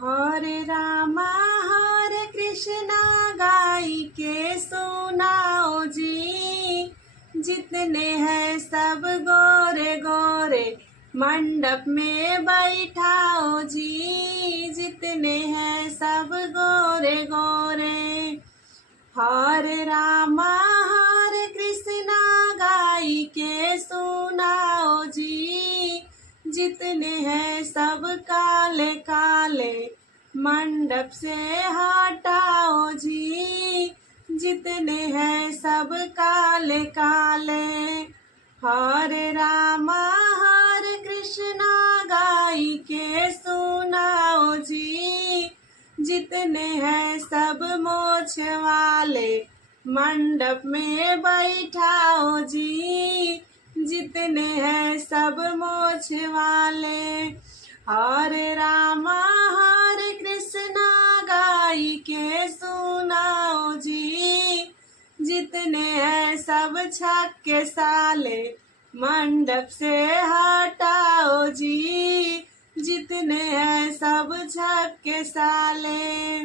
हरे रामा हरे कृष्णा गाई के सुनाओ जी। जितने हैं सब गोरे गोरे मंडप में बैठाओ जी। जितने हैं सब गोरे गोरे। हरे रामा हरे कृष्णा गाई के सुनाओ जी। जितने हैं सब काले काले मंडप से हटाओ जी। जितने हैं सब काले काले। हरे रामा हरे कृष्णा गाई के सुनाओ जी। जितने हैं सब मोछ वाले मंडप में बैठाओ जी। जितने हैं सब मोछ वाले। हरे रामा हरे कृष्णा गाई के सुनाओ जी। जितने हैं सब छक्के साले मंडप से हटाओ जी। जितने हैं सब छक्के साले।